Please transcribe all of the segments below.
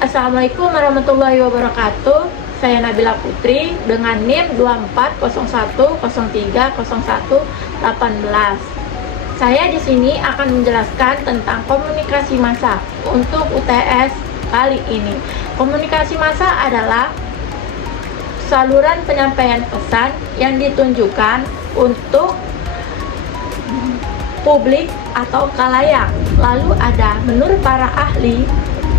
Assalamualaikum warahmatullahi wabarakatuh. Saya Nabila Putri dengan NIM 2401030118. Saya di sini akan menjelaskan tentang komunikasi massa untuk UTS kali ini. Komunikasi massa adalah saluran penyampaian pesan yang ditunjukkan untuk publik atau khalayak. Lalu menurut para ahli,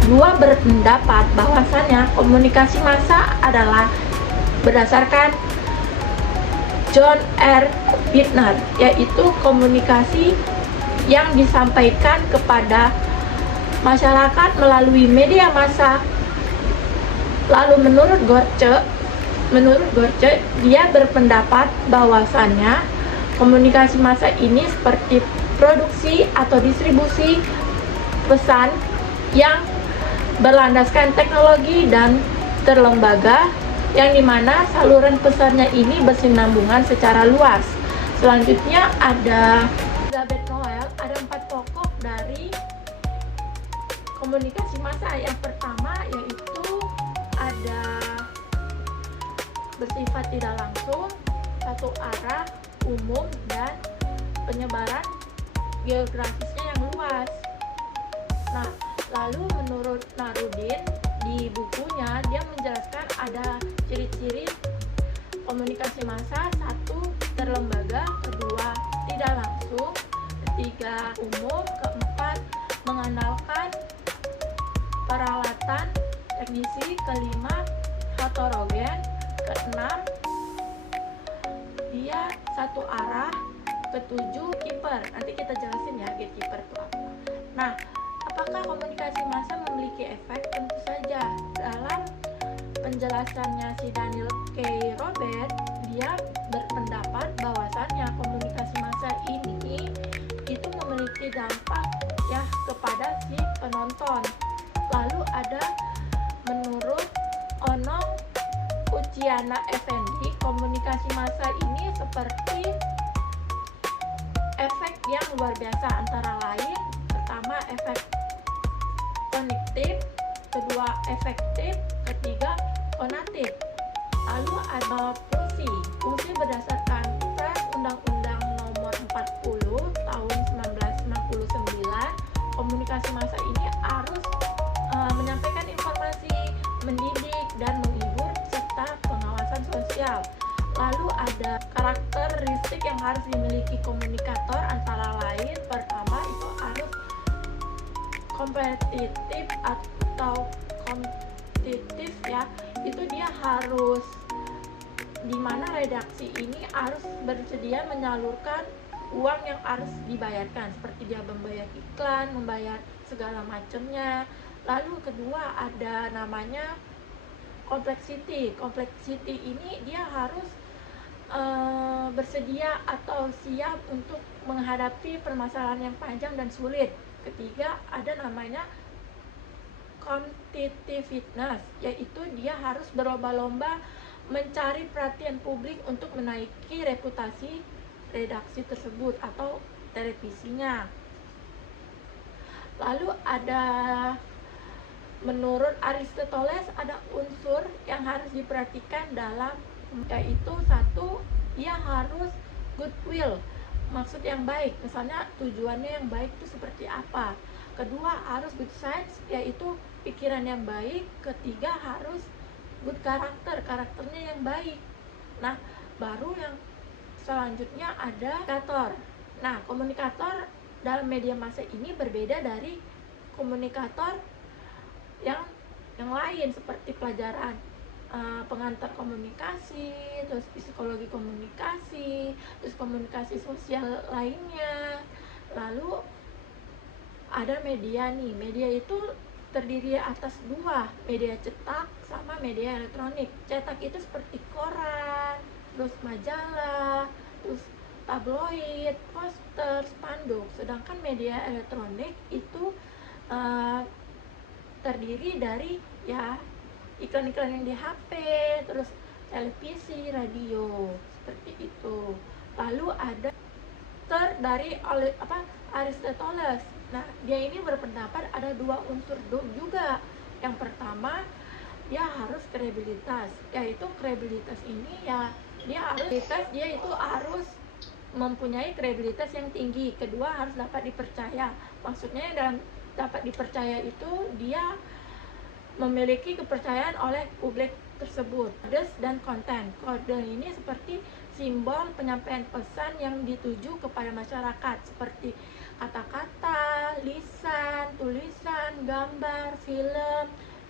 dua berpendapat bahwasannya komunikasi massa adalah berdasarkan John R. Bittner, yaitu komunikasi yang disampaikan kepada masyarakat melalui media massa. Lalu menurut Gorce, dia berpendapat bahwasannya komunikasi massa ini seperti produksi atau distribusi pesan yang berlandaskan teknologi dan terlembaga, yang dimana saluran pesannya ini bersinambungan secara luas. Selanjutnya ada Elizabeth Noel, ada 4 pokok dari komunikasi massa. Yang pertama yaitu ada bersifat tidak langsung, satu arah, umum, dan penyebaran geografisnya yang luas. Nah, lalu menurut Narudin di bukunya dia menjelaskan ada ciri-ciri komunikasi massa: satu, terlembaga; kedua, tidak langsung; ketiga, umum; keempat, mengandalkan peralatan teknisi; kelima, heterogen; keenam, dia satu arah; ketujuh, gatekeeper. Nanti kita jelasin ya gatekeeper itu apa. Nah, apakah komunikasi massa memiliki efek? Tentu saja. Dalam penjelasannya si Daniel K. Robert, dia berpendapat bahwasannya komunikasi massa ini itu memiliki dampak ya kepada si penonton. Lalu ada menurut Onong Uciana Effendi, komunikasi massa ini seperti efek yang luar biasa, antara lain pertama efek kognitif, kedua efektif, ketiga konatif. Lalu ada fungsi berdasarkan Pres Undang-Undang Nomor 40 Tahun 1999. Komunikasi massa ini harus menyampaikan informasi, mendidik, dan menghibur serta pengawasan sosial. Lalu ada karakteristik yang harus dimiliki komunikator, antara lain pertama itu harus kompetitif atau kompetitif ya, itu dia harus dimana redaksi ini harus bersedia menyalurkan uang yang harus dibayarkan, seperti dia membayar iklan, membayar segala macamnya. Lalu kedua ada namanya kompleksiti ini dia harus bersedia atau siap untuk menghadapi permasalahan yang panjang dan sulit. Ketiga ada namanya competitiveness, yaitu dia harus berlomba-lomba mencari perhatian publik untuk menaiki reputasi redaksi tersebut atau televisinya. Lalu ada menurut Aristoteles ada unsur yang harus diperhatikan dalam, yaitu satu, dia harus goodwill, maksud yang baik, misalnya tujuannya yang baik itu seperti apa. Kedua harus good sense, yaitu pikiran yang baik. Ketiga harus good karakternya yang baik. Nah, baru yang selanjutnya ada komunikator. Nah, komunikator dalam media massa ini berbeda dari komunikator yang lain, seperti pelajaran pengantar komunikasi, terus psikologi komunikasi, terus komunikasi sosial lainnya. Lalu ada media nih, media itu terdiri atas dua, media cetak sama media elektronik. Cetak itu seperti koran, terus majalah, terus tabloid, poster, spanduk. Sedangkan media elektronik itu terdiri dari ya iklan-iklan yang di HP, terus televisi, radio, seperti itu. Lalu ada dari Aristoteles. Nah, dia ini berpendapat ada dua unsur juga, Yang pertama, dia harus kredibilitas, yaitu kredibilitas ini ya dia itu harus mempunyai kredibilitas yang tinggi. Kedua, harus dapat dipercaya. Maksudnya dalam dapat dipercaya itu dia memiliki kepercayaan oleh publik tersebut. Kode dan konten. Kode ini seperti simbol penyampaian pesan yang dituju kepada masyarakat, seperti kata-kata, lisan, tulisan, gambar, film,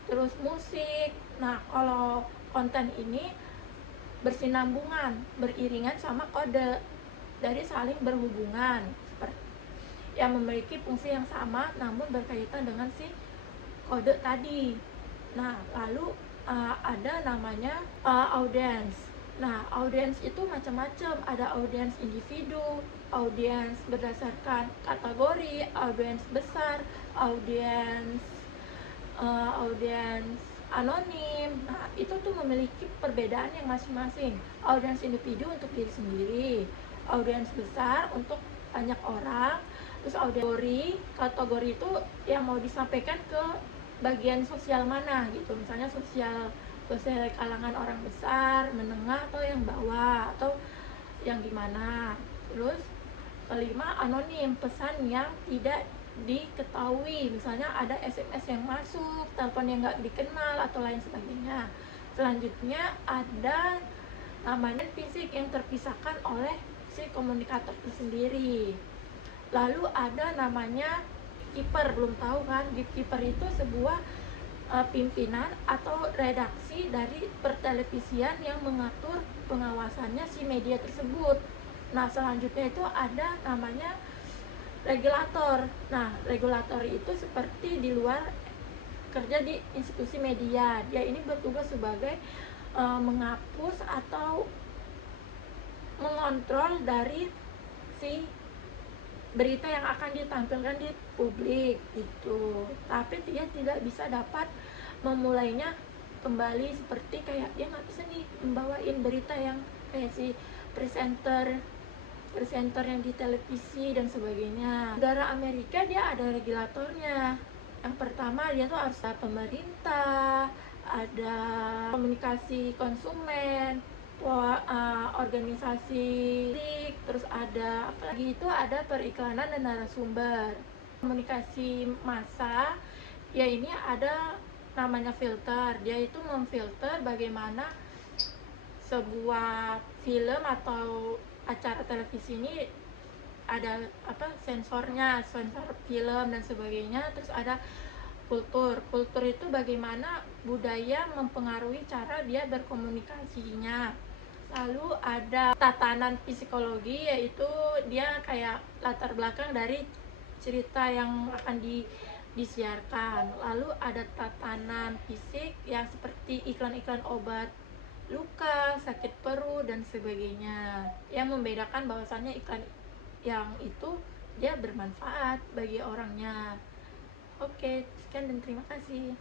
terus musik. Nah, kalau konten ini bersinambungan, beriringan sama kode, dari saling berhubungan, seperti yang memiliki fungsi yang sama namun berkaitan dengan si kode tadi. Nah, lalu ada namanya audience. Nah, audience itu macam-macam. Ada audience individu, audience berdasarkan kategori, audience besar, audience audience anonim. Nah, itu tuh memiliki perbedaan yang masing-masing. Audience individu untuk diri sendiri, audience besar untuk banyak orang, terus audience kategori itu yang mau disampaikan ke bagian sosial mana gitu, misalnya sosial kalangan orang besar, menengah, atau yang bawah, atau yang gimana. Terus kelima, anonim, pesan yang tidak diketahui, misalnya ada SMS yang masuk, telepon yang nggak dikenal, atau lain sebagainya. Selanjutnya ada namanya fisik yang terpisahkan oleh si komunikator itu sendiri. Lalu ada namanya gatekeeper, belum tahu kan? Gatekeeper itu sebuah pimpinan atau redaksi dari pertelevisian yang mengatur pengawasannya si media tersebut. Nah, selanjutnya itu ada namanya regulator. Nah, regulator itu seperti di luar kerja di institusi media. Dia ini bertugas sebagai menghapus atau mengontrol dari si berita yang akan ditampilkan di publik gitu. Tapi dia tidak bisa dapat memulainya kembali, seperti kayak dia nggak bisa nih membawain berita yang kayak si presenter yang di televisi dan sebagainya. Negara Amerika dia ada regulatornya. Yang pertama, dia tuh harus ada pemerintah, ada komunikasi konsumen, organisasi, terus ada apa lagi, itu ada periklanan dan narasumber. Komunikasi massa, ya ini ada namanya filter. Dia itu memfilter bagaimana sebuah film atau acara televisi ini ada sensornya, sensor film dan sebagainya. Terus ada kultur itu bagaimana budaya mempengaruhi cara dia berkomunikasinya. Lalu ada tatanan psikologi, yaitu dia kayak latar belakang dari cerita yang akan disiarkan. Lalu ada tatanan fisik yang seperti iklan-iklan obat luka, sakit perut dan sebagainya, yang membedakan bahwasannya iklan yang itu dia bermanfaat bagi orangnya. Oke, sekian dan terima kasih.